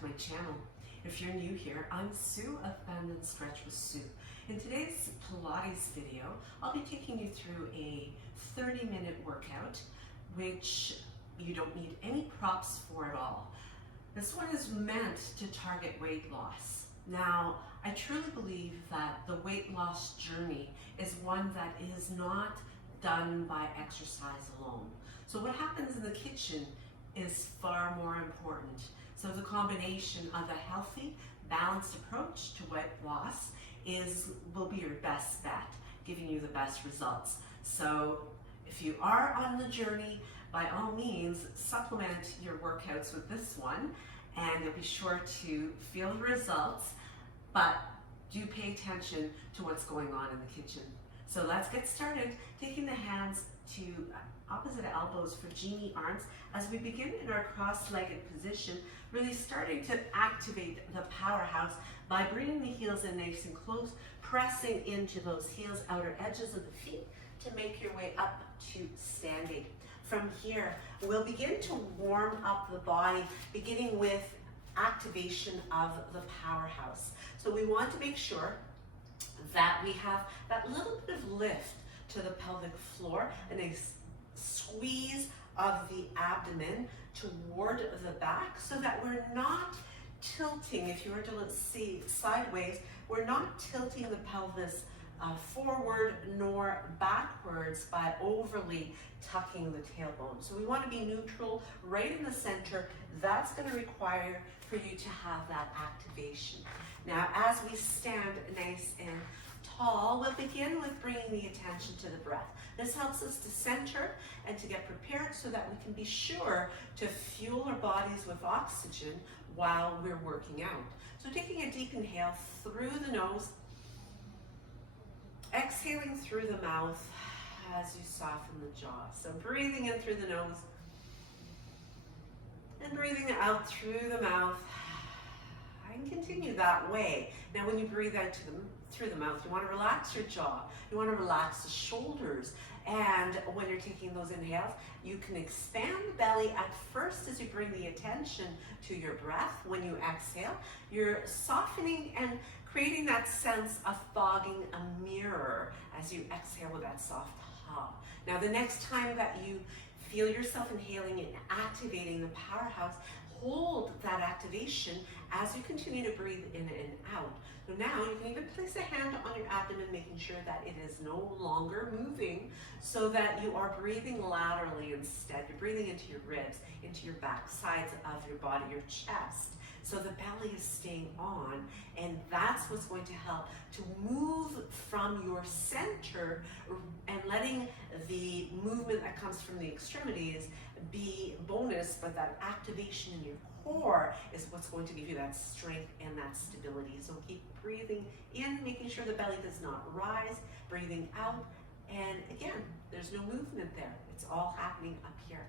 to my channel. If you're new here, I'm Sue of Bendnstretch with Sue. In today's Pilates video, I'll be taking you through a 30-minute workout, which you don't need any props for at all. This one is meant to target weight loss. Now, I truly believe that the weight loss journey is one that is not done by exercise alone. So what happens in the kitchen is far more important. So the combination of a healthy, balanced approach to weight loss will be your best bet, giving you the best results. So if you are on the journey, by all means, supplement your workouts with this one, and you'll be sure to feel the results, but do pay attention to what's going on in the kitchen. So let's get started, taking the hands to opposite elbows for Genie Arms as we begin in our cross-legged position, really starting to activate the powerhouse by bringing the heels in nice and close, pressing into those heels, outer edges of the feet to make your way up to standing. From here, we'll begin to warm up the body, beginning with activation of the powerhouse. So we want to make sure that we have that little bit of lift to the pelvic floor and a squeeze of the abdomen toward the back so that we're not tilting. If you were to see sideways, we're not tilting the pelvis forward nor backwards by overly tucking the tailbone. So we want to be neutral right in the center. That's going to require for you to have that activation. Now, as we stand nice and tall, we'll begin with bringing the attention to the breath. This helps us to center and to get prepared so that we can be sure to fuel our bodies with oxygen while we're working out. So taking a deep inhale through the nose, exhaling through the mouth as you soften the jaw. So breathing in through the nose and breathing out through the mouth. And continue that way. Now when you breathe out through the mouth, you want to relax your jaw. You want to relax the shoulders. And when you're taking those inhales, you can expand the belly at first as you bring the attention to your breath. When you exhale, you're softening and creating that sense of fogging a mirror as you exhale with that soft ha. Now the next time that you feel yourself inhaling and activating the powerhouse, hold that activation as you continue to breathe in and out. So now you can even place a hand on your abdomen, making sure that it is no longer moving so that you are breathing laterally instead. You're breathing into your ribs, into your back, sides of your body, your chest. So the belly is staying on, and that's what's going to help to move from your center and letting the movement that comes from the extremities be bonus, but that activation in your core is what's going to give you that strength and that stability. So keep breathing in, making sure the belly does not rise, breathing out, and again, there's no movement there. It's all happening up here.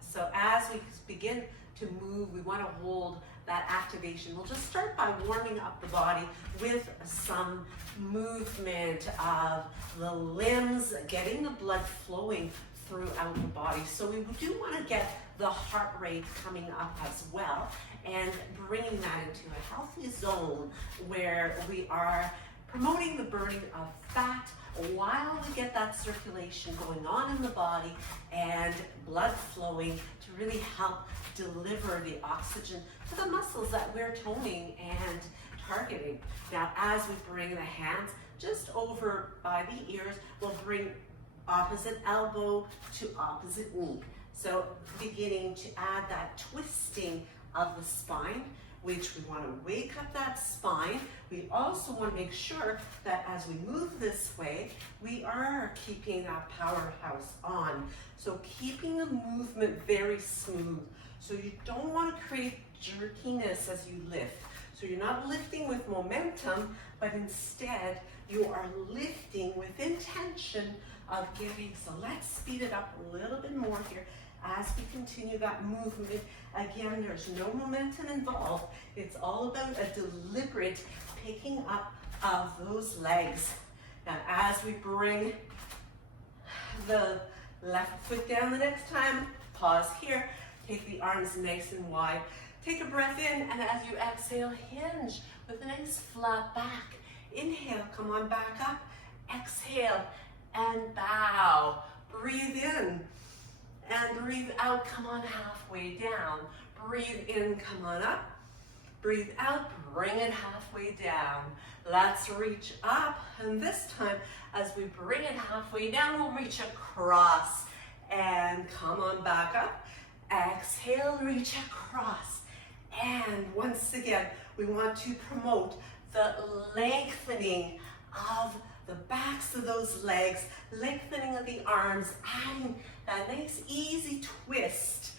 So as we begin to move, we want to hold that activation. We'll just start by warming up the body with some movement of the limbs, getting the blood flowing throughout the body. So we do want to get the heart rate coming up as well and bringing that into a healthy zone where we are promoting the burning of fat while we get that circulation going on in the body and blood flowing to really help deliver the oxygen to the muscles that we're toning and targeting. Now, as we bring the hands just over by the ears, we'll bring opposite elbow to opposite knee. So beginning to add that twisting of the spine, which we want to wake up that spine. We also want to make sure that as we move this way, we are keeping that powerhouse on. So keeping the movement very smooth. So you don't want to create jerkiness as you lift. So you're not lifting with momentum, but instead you are lifting with intention of giving. So let's speed it up a little bit more here as we continue that movement. Again, there's no momentum involved. It's all about a deliberate picking up of those legs. Now, as we bring the left foot down the next time, pause here, Take the arms nice and wide. Take a breath in, and as you exhale, hinge with a nice flat back. Inhale, come on back up. Exhale, and bow. Breathe in, and breathe out, come on halfway down. Breathe in, come on up. Breathe out, bring it halfway down. Let's reach up, and this time, as we bring it halfway down, we'll reach across. And come on back up. Exhale, reach across. And once again, we want to promote the lengthening of the backs of those legs, lengthening of the arms, adding that nice easy twist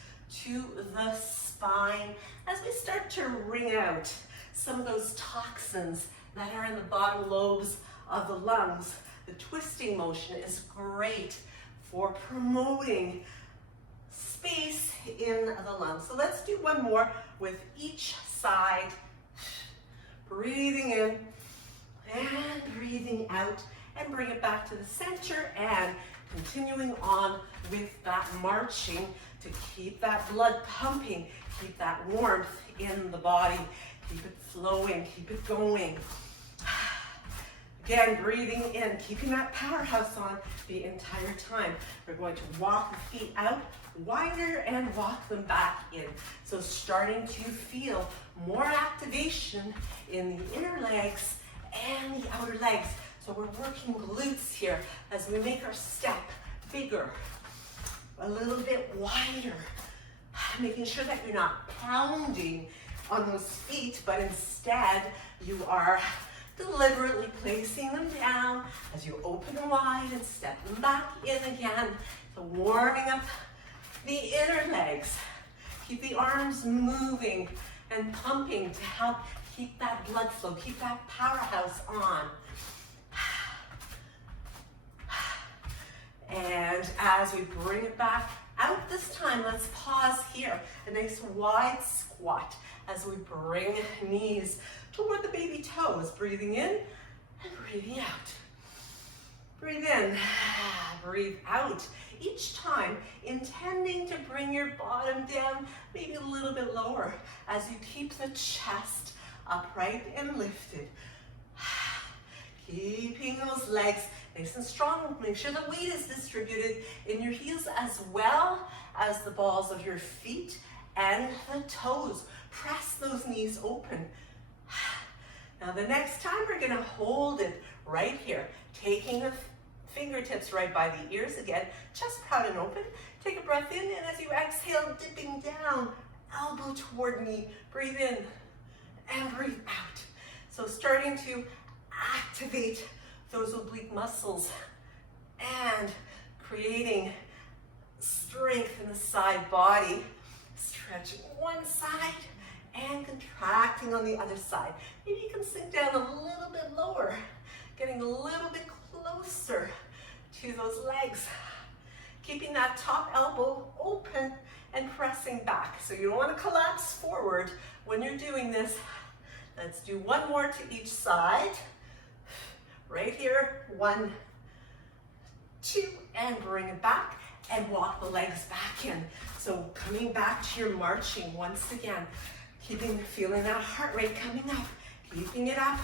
to the spine as we start to wring out some of those toxins that are in the bottom lobes of the lungs. The twisting motion is great for promoting space in the lungs. So let's do one more with each side. Breathing in and breathing out, and bring it back to the center, and continuing on with that marching to keep that blood pumping, keep that warmth in the body, keep it flowing, keep it going. Again, breathing in, keeping that powerhouse on the entire time. We're going to walk the feet out wider and walk them back in. So starting to feel more activation in the inner legs and the outer legs. So we're working glutes here as we make our step bigger, a little bit wider, making sure that you're not pounding on those feet, but instead you are deliberately placing them down as you open wide and step them back in again. So warming up the inner legs. Keep the arms moving and pumping to help keep that blood flow, keep that powerhouse on. And as we bring it back out this time, let's pause here. A nice wide squat as we bring knees toward the baby toes. Breathing in and breathing out. Breathe in, breathe out. Each time intending to bring your bottom down maybe a little bit lower as you keep the chest upright and lifted. Keeping those legs nice and strong. Make sure the weight is distributed in your heels as well as the balls of your feet and the toes. Press those knees open. Now the next time we're gonna hold it right here, taking the fingertips right by the ears again, chest proud and open. Take a breath in, and as you exhale, dipping down, elbow toward knee. Breathe in and breathe out. So starting to activate those oblique muscles and creating strength in the side body. Stretching one side and contracting on the other side. Maybe you can sink down a little bit lower, getting a little bit closer to those legs. Keeping that top elbow open and pressing back. So you don't want to collapse forward when you're doing this. Let's do one more to each side. Right here, 1, 2, and bring it back and walk the legs back in. So coming back to your marching once again, feeling that heart rate coming up, keeping it up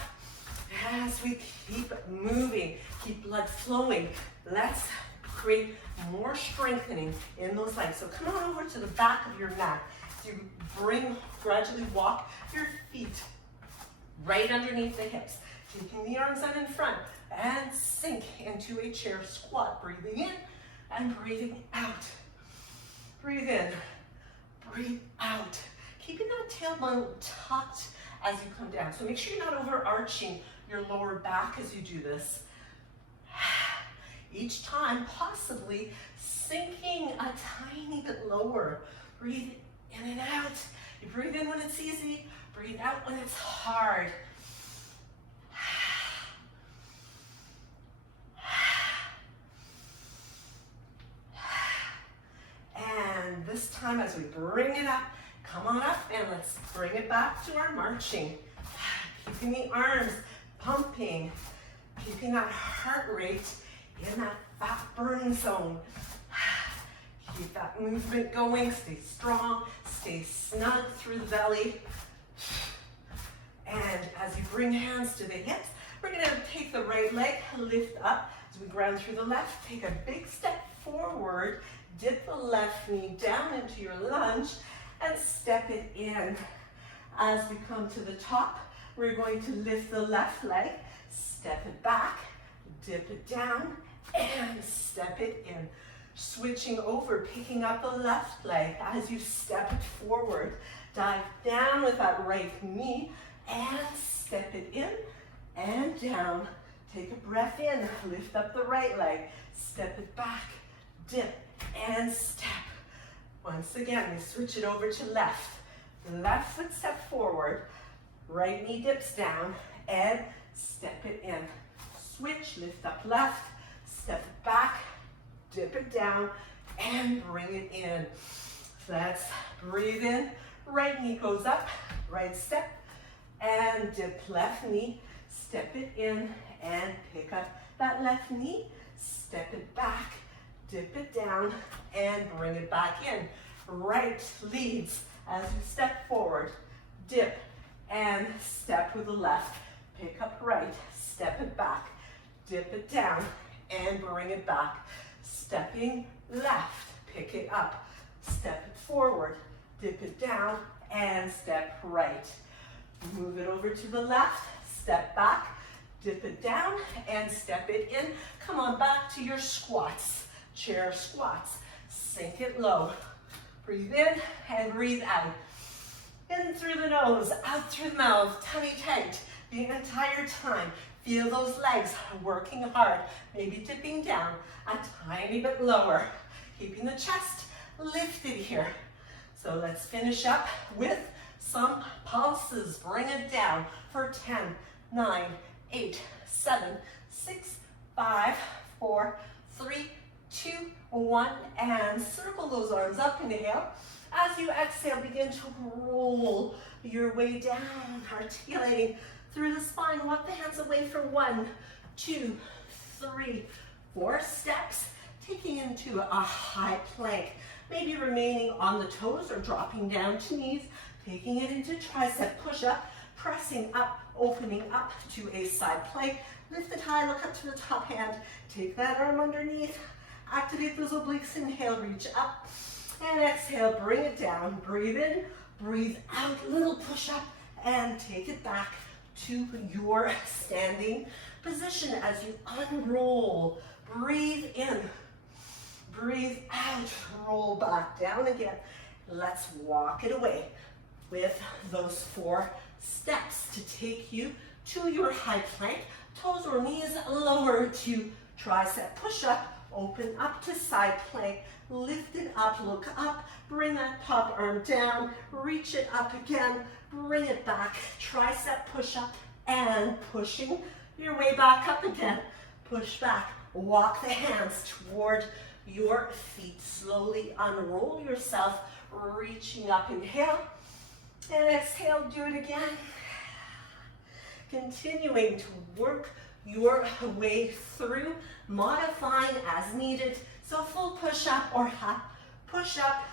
as we keep moving, keep blood flowing. Let's create more strengthening in those legs. So come on over to the back of your mat. So you gradually walk your feet right underneath the hips. Taking the arms out in front and sink into a chair squat. Breathing in and breathing out. Breathe in, breathe out. Keeping that tailbone tucked as you come down. So make sure you're not overarching your lower back as you do this. Each time, possibly sinking a tiny bit lower. Breathe in and out. You breathe in when it's easy, breathe out when it's hard. And this time, as we bring it up, come on up and let's bring it back to our marching. Keeping the arms pumping, keeping that heart rate in that fat burning zone. Keep that movement going, stay strong, stay snug through the belly. And as you bring hands to the hips, we're gonna take the right leg, lift up. As we ground through the left, take a big step forward, dip the left knee down into your lunge, and step it in. As we come to the top, we're going to lift the left leg, step it back, dip it down, and step it in. Switching over, picking up the left leg as you step it forward. Dive down with that right knee and step it in and down. Take a breath in, lift up the right leg, step it back, dip and step. Once again, we switch it over to left. Left foot step forward, right knee dips down and step it in. Switch, lift up left, step it back, dip it down, and bring it in. Let's breathe in. Right knee goes up, right step, and dip left knee. Step it in, and pick up that left knee. Step it back, dip it down, and bring it back in. Right leads as you step forward. Dip, and step with the left. Pick up right, step it back, dip it down, and bring it back. Stepping left, pick it up, step it forward, dip it down, and step right. Move it over to the left, step back, dip it down, and step it in. Come on back to your squats, chair squats. Sink it low. Breathe in and breathe out. In through the nose, out through the mouth, tummy tight the entire time. Feel those legs working hard, maybe dipping down a tiny bit lower, keeping the chest lifted here. So let's finish up with some pulses. Bring it down for 10, 9, 8, 7, 6, 5, 4, 3, 2, 1, and circle those arms up. Inhale. As you exhale, begin to roll your way down, articulating through the spine. Walk the hands away for 1, 2, 3, 4 steps, taking into a high plank. Maybe remaining on the toes or dropping down to knees, taking it into tricep push-up, pressing up, opening up to a side plank. Lift it high, look up to the top hand, take that arm underneath, activate those obliques. Inhale, reach up, and exhale, bring it down. Breathe in, breathe out, little push-up, and take it back to your standing position as you unroll. Breathe in, breathe out, roll back down again. Let's walk it away with those 4 steps to take you to your high plank. Toes or knees lower to tricep push-up. Open up to side plank. Lift it up, look up. Bring that top arm down. Reach it up again. Bring it back. Tricep push-up and pushing your way back up again. Push back. Walk the hands toward your feet. Slowly unroll yourself, reaching up. Inhale and exhale. Do it again. Continuing to work your way through, modifying as needed. So full push-up or half push-up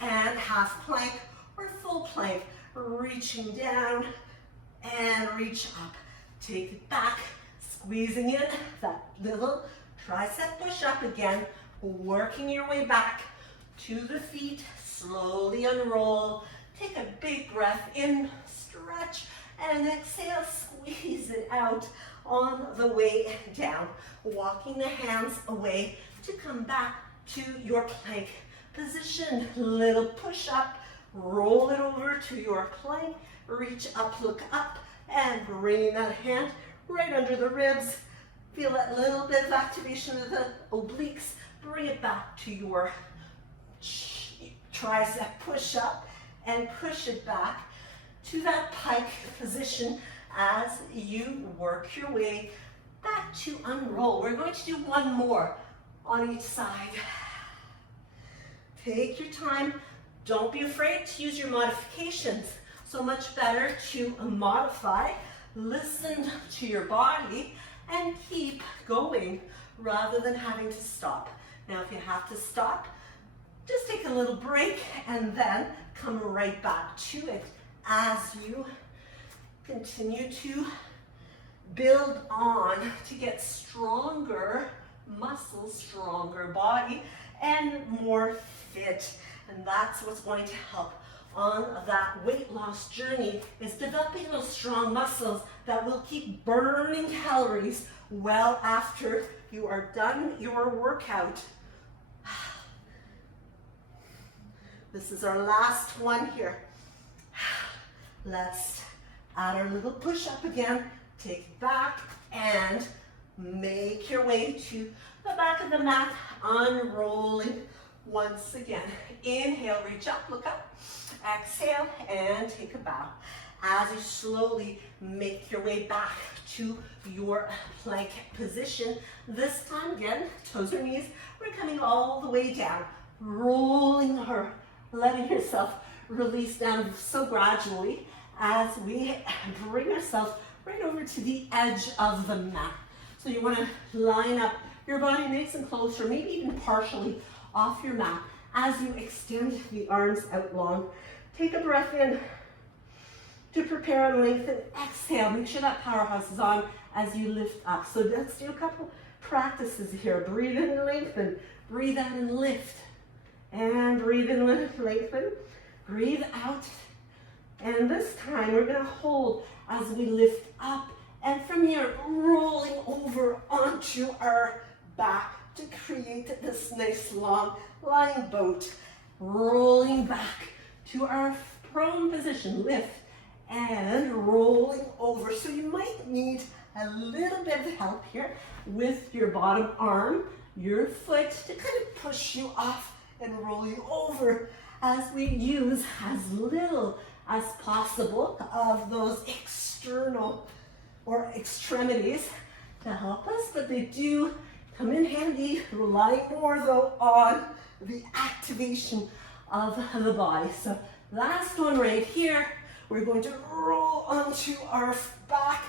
and half plank or full plank. Reaching down and reach up. Take it back, squeezing in that little tricep push-up again. Working your way back to the feet. Slowly unroll. Take a big breath in, stretch, and exhale, squeeze it out on the way down. Walking the hands away to come back to your plank position. Little push up, roll it over to your plank, reach up, look up, and bring that hand right under the ribs. Feel that little bit of activation of the obliques. Bring it back to your tricep push up and push it back to that pike position as you work your way back to unroll. We're going to do 1 more on each side. Take your time. Don't be afraid to use your modifications. So much better to modify, listen to your body, and keep going rather than having to stop. Now, if you have to stop, Just take a little break and then come right back to it as you continue to build on to get stronger muscles, stronger body, and more fit. And that's what's going to help on that weight loss journey, is developing those strong muscles that will keep burning calories well after you are done your workout. This is our last one here. Let's add our little push-up again. Take it back and make your way to the back of the mat, unrolling once again. Inhale, reach up, look up. Exhale, and take a bow. As you slowly make your way back to your plank position, this time again, toes or knees, we're coming all the way down, rolling or letting yourself release down so gradually as we bring ourselves right over to the edge of the mat. So you want to line up your body nice and close, or maybe even partially off your mat as you extend the arms out long. Take a breath in to prepare and lengthen. Exhale, make sure that powerhouse is on as you lift up. So let's do a couple practices here. Breathe in and lengthen. Breathe out and lift. And breathe in and lengthen. Breathe out. And this time we're going to hold as we lift up. And from here, rolling over onto our back to create this nice long lying boat. Rolling back to our prone position. Lift and rolling over. So you might need a little bit of help here with your bottom arm, your foot, to kind of push you off and roll you over as we use as little as possible of those external or extremities to help us, but they do come in handy, relying more though on the activation of the body. So last one right here, we're going to roll onto our back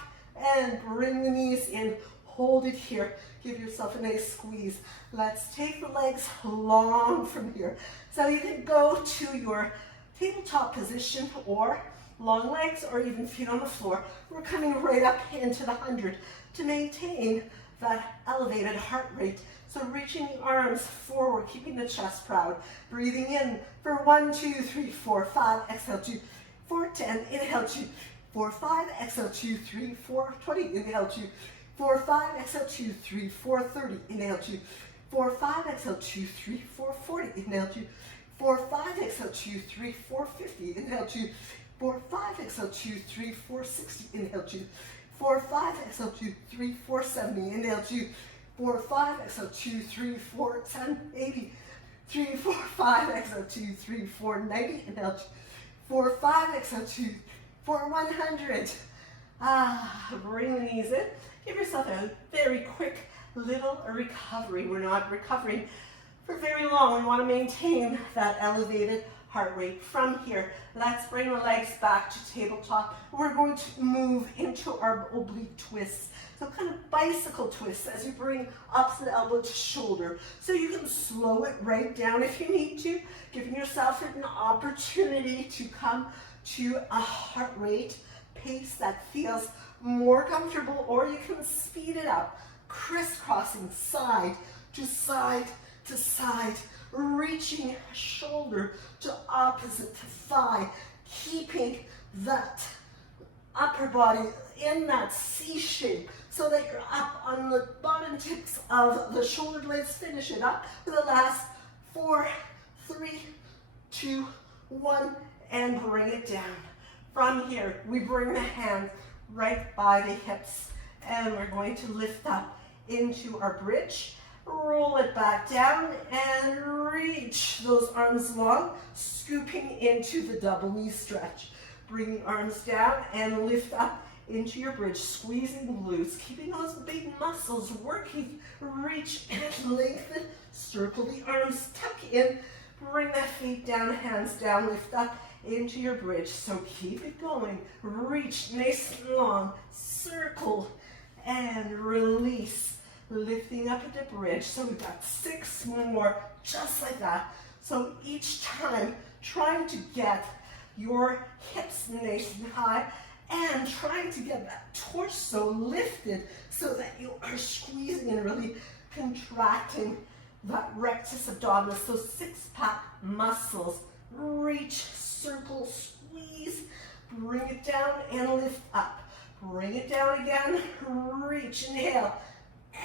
and bring the knees in. Hold it here. Give yourself a nice squeeze. Let's take the legs long from here. So you can go to your tabletop position or long legs or even feet on the floor. We're coming right up into the 100 to maintain that elevated heart rate. So reaching the arms forward, keeping the chest proud. Breathing in for 1, 2, 3, 4, 5. Exhale, 2, 4, 10. Inhale, 2, 4, 5. Exhale, 2, 3, 4, 20. Inhale, 2, 4, 5. Exhale, 2, 3, 4, 30. Inhale, 2, 4, 5. Exhale, 2, 3, 4, 40. Inhale, 2, 4, 5. Exhale, 2, 3, 4, 50. Inhale, 2, 4, 5. Exhale, 2, 3, 4, 60. Inhale, 2, 4, 5. Exhale, 2, 3, 4, 70. Inhale, 2, 4, 5. Exhale, 2, 3, 4, 10, 80. 3, 4, 5. Exhale, 2, 3, 4, 90. Inhale, 2, 4, 5. Exhale, 2, 4, 100. Bring the knees in. Give yourself a very quick little recovery. We're not recovering for very long. We want to maintain that elevated heart rate. From here, let's bring the legs back to tabletop. We're going to move into our oblique twists. So kind of bicycle twists as you bring opposite elbow to shoulder. So you can slow it right down if you need to, giving yourself an opportunity to come to a heart rate pace that feels more comfortable, or you can speed it up, crisscrossing side to side to side, reaching shoulder to opposite thigh, keeping that upper body in that C shape so that you're up on the bottom tips of the shoulder blades. Finish it up for the last 4, 3, 2, 1, and bring it down. From here, we bring the hands right by the hips, and we're going to lift up into our bridge. Roll it back down and reach those arms long, scooping into the double knee stretch. Bring the arms down and lift up into your bridge, squeezing loose, keeping those big muscles working. Reach and lengthen, circle the arms, tuck in, bring the feet down, hands down, lift up into your bridge. So keep it going. Reach nice and long, circle and release, lifting up at the bridge. So we've got 6 more just like that. So each time, trying to get your hips nice and high and trying to get that torso lifted so that you are squeezing and really contracting that rectus abdominis, those six-pack muscles. Reach, circle, squeeze, bring it down and lift up. Bring it down again, reach, inhale,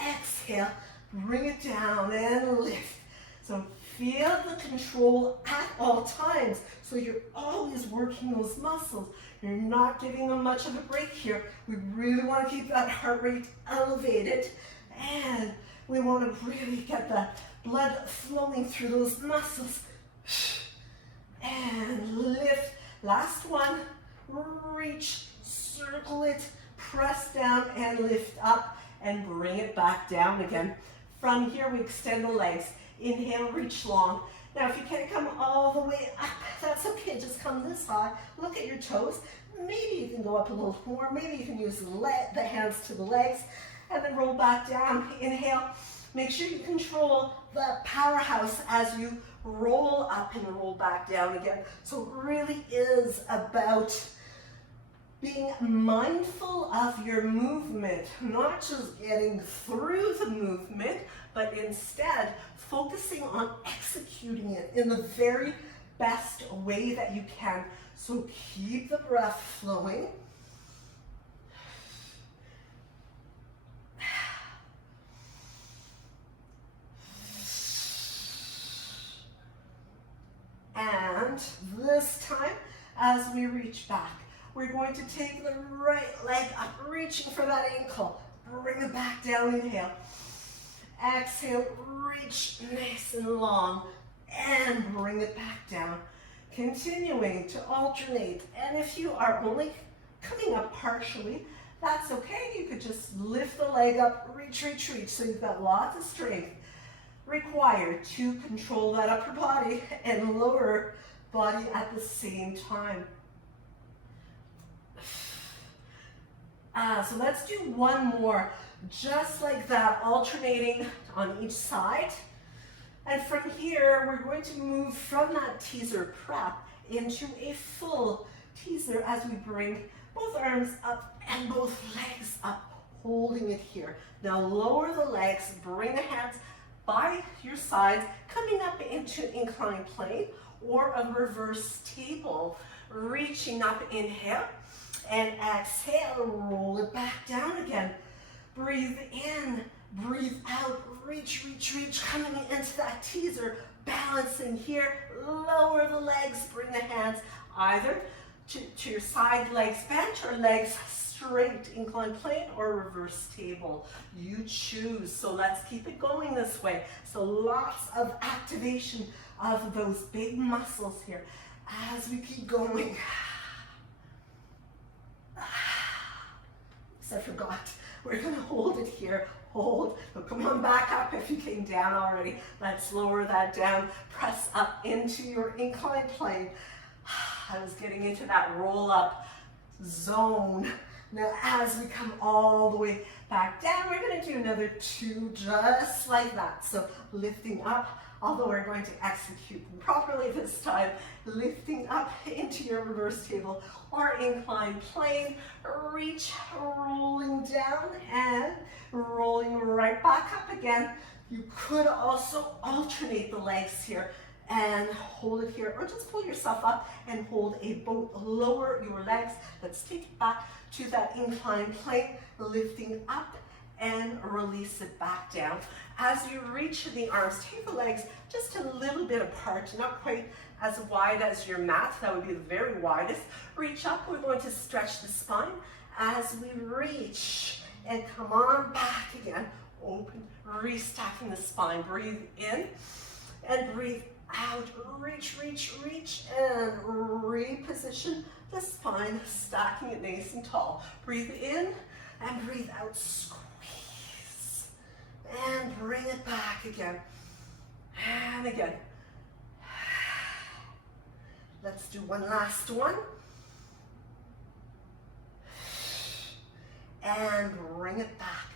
exhale, bring it down and lift. So feel the control at all times. So you're always working those muscles. You're not giving them much of a break here. We really want to keep that heart rate elevated, and we want to really get that blood flowing through those muscles. And lift. Last one. Reach, circle it, press down and lift up and bring it back down again. From here we extend the legs. Inhale, reach long. Now if you can't come all the way up, that's okay, just come this high. Look at your toes. Maybe you can go up a little more. Maybe you can use the hands to the legs and then roll back down. Inhale. Make sure you control the powerhouse as you roll up and roll back down again. So it really is about being mindful of your movement, not just getting through the movement, but instead focusing on executing it in the very best way that you can. So keep the breath flowing. And this time, as we reach back, we're going to take the right leg up, reaching for that ankle. Bring it back down, inhale. Exhale, reach nice and long, and bring it back down. Continuing to alternate. And if you are only coming up partially, that's okay. You could just lift the leg up, reach, reach, reach. So you've got lots of strength required to control that upper body and lower body at the same time. So let's do one more, just like that, alternating on each side. And from here, we're going to move from that teaser prep into a full teaser as we bring both arms up and both legs up, holding it here. Now lower the legs, bring the hands by your sides, coming up into inclined plane or a reverse table. Reaching up, inhale, and exhale, roll it back down again. Breathe in, breathe out, reach, reach, reach, coming into that teaser, balancing here, lower the legs, bring the hands either to your side, legs bent, or legs straight, inclined plane or reverse table. You choose. So let's keep it going this way. So lots of activation of those big muscles here as we keep going. I forgot. We're going to hold it here. Hold. So come on back up if you came down already. Let's lower that down. Press up into your inclined plane. I was getting into that roll up zone. Now as we come all the way back down, we're going to do another two just like that. So lifting up, although we're going to execute them properly this time, lifting up into your reverse table or inclined plane, reach, rolling down and rolling right back up again. You could also alternate the legs here and hold it here, or just pull yourself up and hold a boat. Lower your legs. Let's take it back to that inclined plane, lifting up and release it back down. As you reach the arms, take the legs just a little bit apart, not quite as wide as your mat. That would be the very widest. Reach up. We're going to stretch the spine as we reach and come on back again. Open, restacking the spine. Breathe in and breathe out. Reach, reach, reach, and reposition the spine, stacking it nice and tall. Breathe in and breathe out. Squeeze and bring it back again and again. Let's do one last one. And bring it back.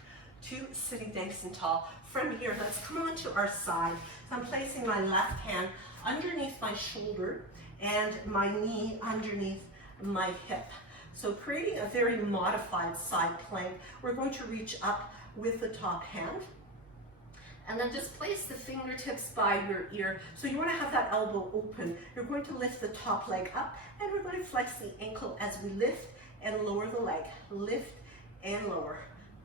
to sitting nice and tall. From here, let's come on to our side. So I'm placing my left hand underneath my shoulder and my knee underneath my hip. So creating a very modified side plank, we're going to reach up with the top hand. And then just place the fingertips by your ear. So you want to have that elbow open. You're going to lift the top leg up, and we're going to flex the ankle as we lift and lower the leg. Lift and lower.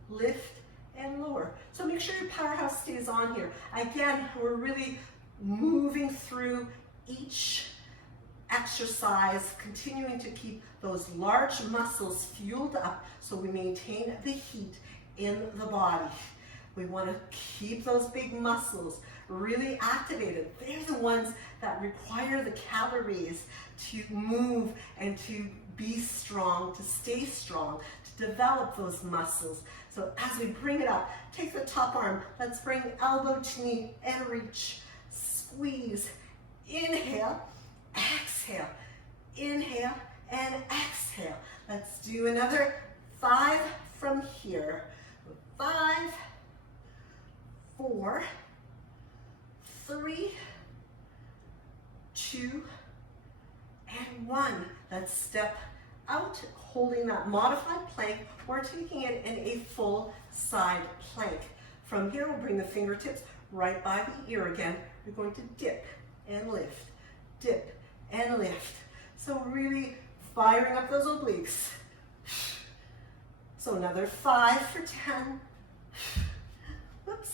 Lift and lower. So make sure your powerhouse stays on here. Again, we're really moving through each exercise, continuing to keep those large muscles fueled up so we maintain the heat in the body. We want to keep those big muscles really activated. They're the ones that require the calories to move and to be strong, to stay strong, to develop those muscles. So as we bring it up, take the top arm. Let's bring elbow to knee and reach. Squeeze. Inhale, exhale. Inhale and exhale. Let's do another 5 from here. 5, 4, 3, 2, and 1. Let's step out, holding that modified plank, or taking it in a full side plank. From here, we'll bring the fingertips right by the ear again. We're going to dip and lift, dip and lift. So really firing up those obliques. So another 5 for 10. Whoops.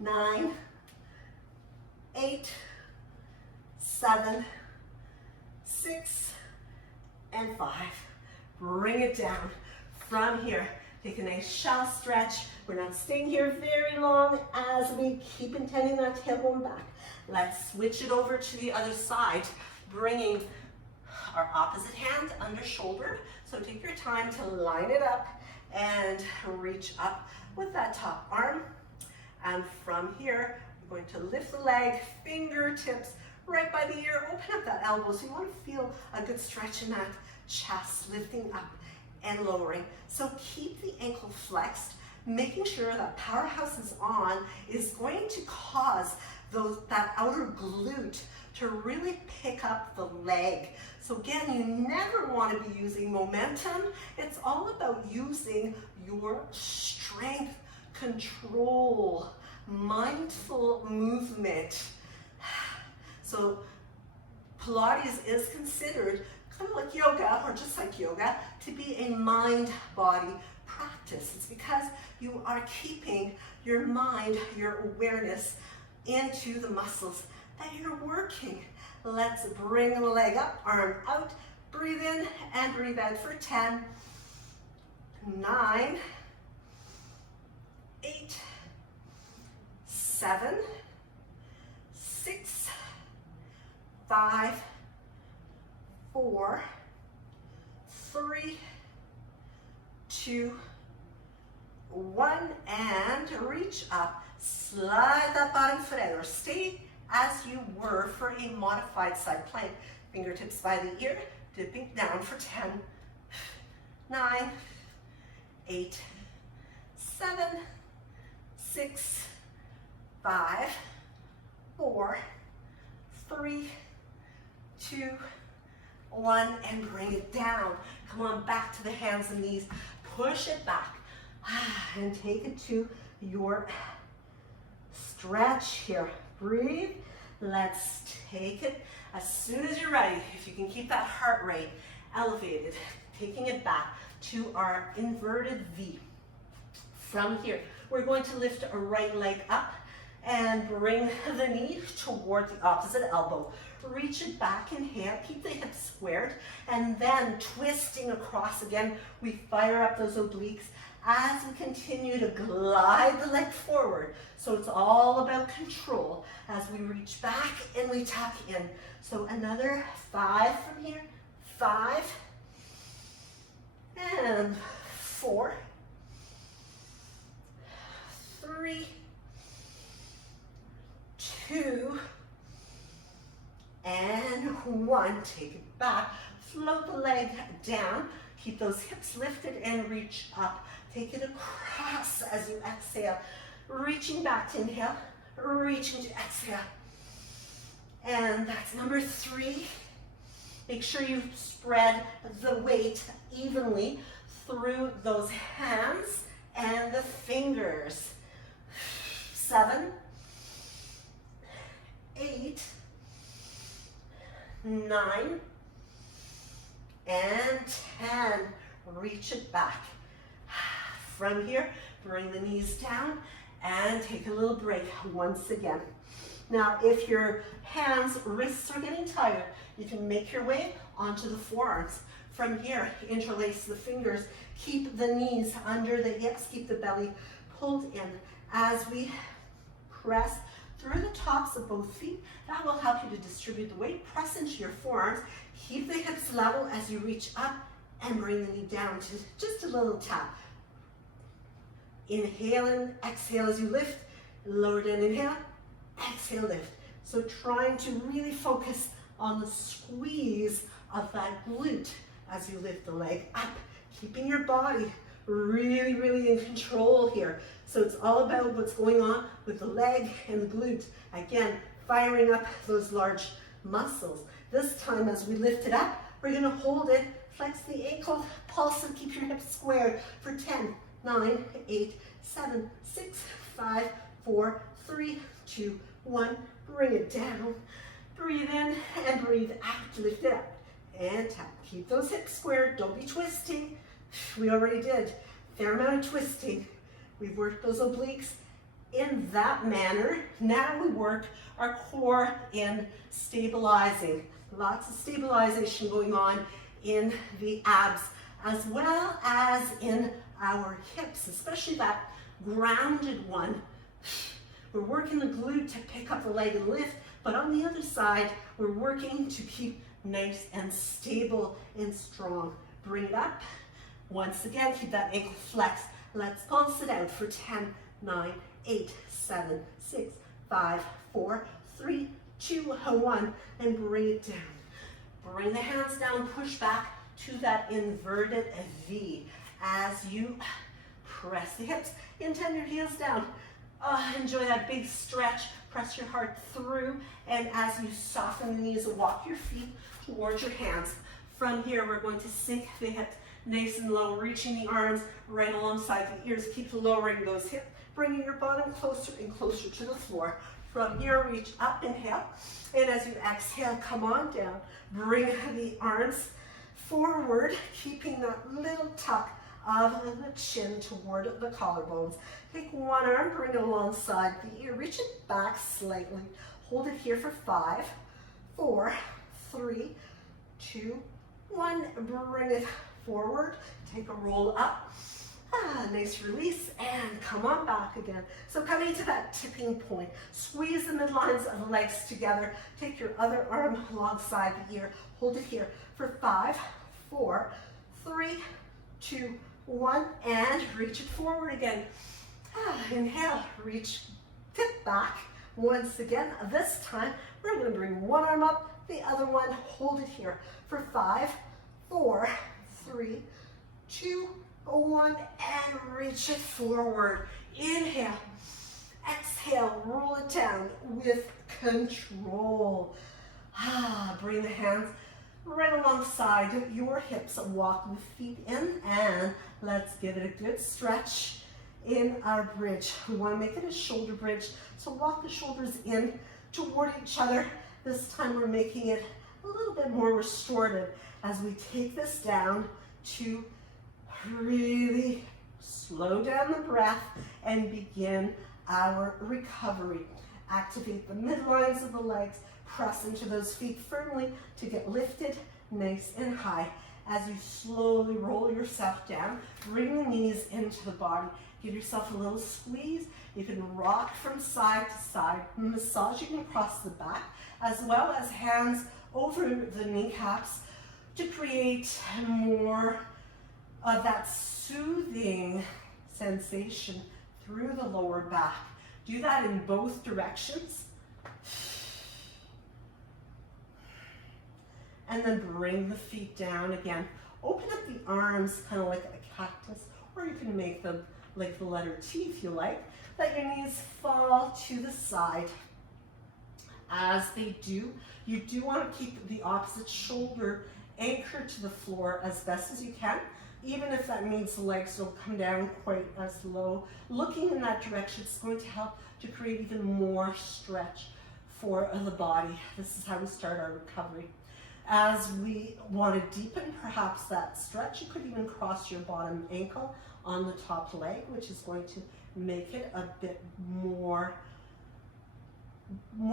9, 8, 7, 6, and 5. Bring it down. From here, take a nice shallow stretch. We're not staying here very long as we keep intending that tailbone back. Let's switch it over to the other side, bringing our opposite hand under shoulder. So take your time to line it up and reach up with that top arm. And from here, we're going to lift the leg, fingertips right by the ear, open up that elbow. So you want to feel a good stretch in that chest, lifting up and lowering. So keep the ankle flexed, making sure that powerhouse is on is going to cause that outer glute to really pick up the leg. So again, you never want to be using momentum. It's all about using your strength, control, mindful movement. So Pilates is considered kind of like yoga, or just like yoga, to be a mind-body practice. It's because you are keeping your mind, your awareness into the muscles that you're working. Let's bring the leg up, arm out, breathe in and breathe out for 10, 9, 8, 7, 6, 5, 4, 3, 2, 1, and reach up. Slide that bottom foot out, or stay as you were for a modified side plank. Fingertips by the ear, dipping down for 10, 9, 8, 7, 6, 5, 4, 3, 2, 1, and bring it down. Come on, back to the hands and knees. Push it back and take it to your stretch here. Breathe. Let's take it as soon as you're ready. If you can keep that heart rate elevated, taking it back to our inverted V. From here, we're going to lift our right leg up and bring the knee toward the opposite elbow. Reach it back in hand, keep the hips squared, and then twisting across again, we fire up those obliques as we continue to glide the leg forward. So it's all about control as we reach back and we tuck in. So another 5 from here, 5, and 4, 3, 2, and 1. Take it back, float the leg down, keep those hips lifted and reach up. Take it across as you exhale. Reaching back to inhale, reaching to exhale. And that's number 3. Make sure you spread the weight evenly through those hands and the fingers. 7, 8, 9, and 10. Reach it back. From here, bring the knees down and take a little break once again. Now, if your hands, wrists are getting tired, you can make your way onto the forearms. From here, interlace the fingers. Keep the knees under the hips. Keep the belly pulled in. As we press through the tops of both feet, that will help you to distribute the weight. Press into your forearms. Keep the hips level as you reach up and bring the knee down to just a little tap. Inhale and exhale as you lift. Lower down, inhale, exhale, lift. So trying to really focus on the squeeze of that glute as you lift the leg up, keeping your body really, really in control here. So it's all about what's going on with the leg and the glute. Again, firing up those large muscles. This time as we lift it up, we're gonna hold it, flex the ankle, pulse and keep your hips squared for 10, 9, 8, 7, 6, 5, 4, 3, 2, 1. Bring it down. Breathe in and breathe out. Lift it up and tap. Keep those hips squared. Don't be twisting. We already did a fair amount of twisting. We've worked those obliques in that manner. Now we work our core in stabilizing. Lots of stabilization going on in the abs as well as in our hips, especially that grounded one. We're working the glute to pick up the leg and lift, but on the other side, we're working to keep nice and stable and strong. Bring it up. Once again, keep that ankle flexed. Let's pulse it out for 10, 9, 8, 7, 6, 5, 4, 3, 2, 1, and bring it down. Bring the hands down, push back to that inverted V as you press the hips, intend your heels down. Enjoy that big stretch, press your heart through, and as you soften the knees, walk your feet towards your hands. From here, we're going to sink the hips nice and low, reaching the arms right alongside the ears. Keep lowering those hips, bringing your bottom closer and closer to the floor. From here, reach up, inhale, and as you exhale, come on down. Bring the arms forward, keeping that little tuck of the chin toward the collarbones. Take one arm, bring it alongside the ear, reach it back slightly. Hold it here for 5, 4, 3, 2, 1. Bring it forward, take a roll up. Nice release, and come on back again. So coming to that tipping point, squeeze the midlines of the legs together. Take your other arm alongside the ear. Hold it here for 5, 4, 3, 2, 1, and reach it forward again. Inhale, reach, tip back. Once again, this time, we're gonna bring one arm up, the other one, hold it here for 5, 4, 3, 2, 1, and reach it forward. Inhale, exhale, roll it down with control. Bring the hands right alongside your hips. Walk the feet in, and let's give it a good stretch in our bridge. We want to make it a shoulder bridge, so walk the shoulders in toward each other. This time we're making it a little bit more restorative as we take this down to really slow down the breath and begin our recovery. Activate the midlines of the legs, press into those feet firmly to get lifted nice and high. As you slowly roll yourself down, bring the knees into the body. Give yourself a little squeeze. You can rock from side to side, massaging across the back, as well as hands over the kneecaps to create more of that soothing sensation through the lower back. Do that in both directions. And then bring the feet down again. Open up the arms, kind of like a cactus, or you can make them like the letter T if you like. Let your knees fall to the side. As they do, you do want to keep the opposite shoulder anchored to the floor as best as you can, even if that means the legs don't come down quite as low. Looking in that direction is going to help to create even more stretch for the body. This is how we start our recovery. As we want to deepen perhaps that stretch, you could even cross your bottom ankle on the top leg, which is going to make it a bit more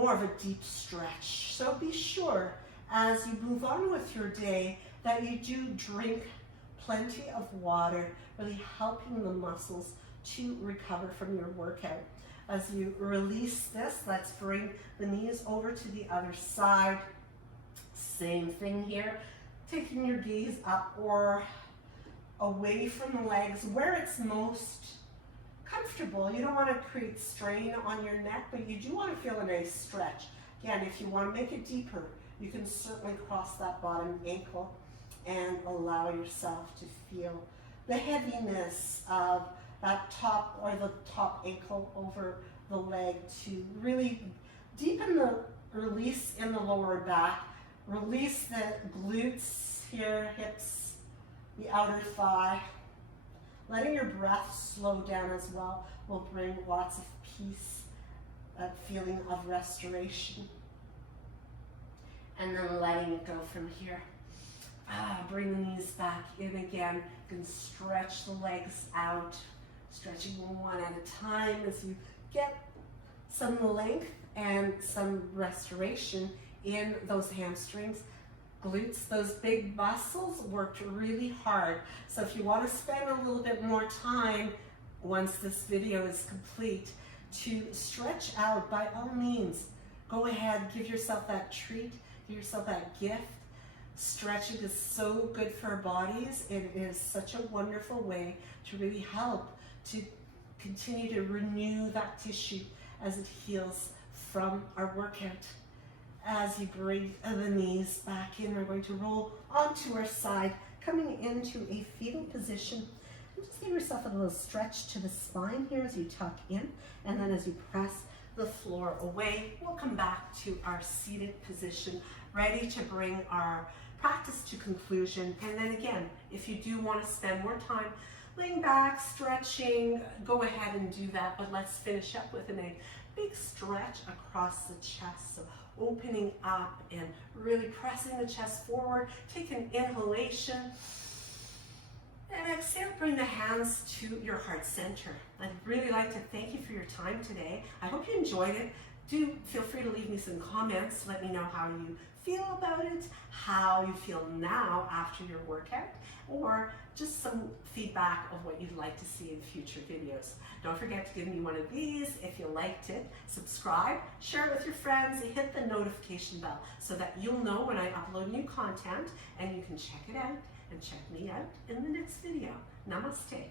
of a deep stretch. So be sure as you move on with your day that you do drink plenty of water, really helping the muscles to recover from your workout. As you release this, let's bring the knees over to the other side. Same thing here, taking your gaze up or away from the legs where it's most comfortable. You don't want to create strain on your neck, but you do want to feel a nice stretch. Again, if you want to make it deeper, you can certainly cross that bottom ankle and allow yourself to feel the heaviness of that top or the top ankle over the leg to really deepen the release in the lower back. Release the glutes here, hips, the outer thigh. Letting your breath slow down as well will bring lots of peace, that feeling of restoration. And then letting it go from here. Bring the knees back in again. You can stretch the legs out, stretching one at a time as you get some length and some restoration in those hamstrings, glutes. Those big muscles worked really hard. So if you want to spend a little bit more time once this video is complete to stretch out, by all means, go ahead, give yourself that treat, give yourself that gift. Stretching is so good for our bodies. It is such a wonderful way to really help to continue to renew that tissue as it heals from our workout. As you bring the knees back in, we're going to roll onto our side, coming into a fetal position. And just give yourself a little stretch to the spine here as you tuck in, and then as you press the floor away, we'll come back to our seated position, ready to bring our practice to conclusion. And then again, if you do want to spend more time laying back, stretching, go ahead and do that, but let's finish up with a big stretch across the chest. So opening up and really pressing the chest forward. Take an inhalation and exhale. Bring the hands to your heart center. I'd really like to thank you for your time today. I hope you enjoyed it. Do feel free to leave me some comments. Let me know how you feel about it, how you feel now after your workout, or just some feedback of what you'd like to see in future videos. Don't forget to give me one of these if you liked it. Subscribe, share it with your friends, hit the notification bell so that you'll know when I upload new content, and you can check it out and check me out in the next video. Namaste.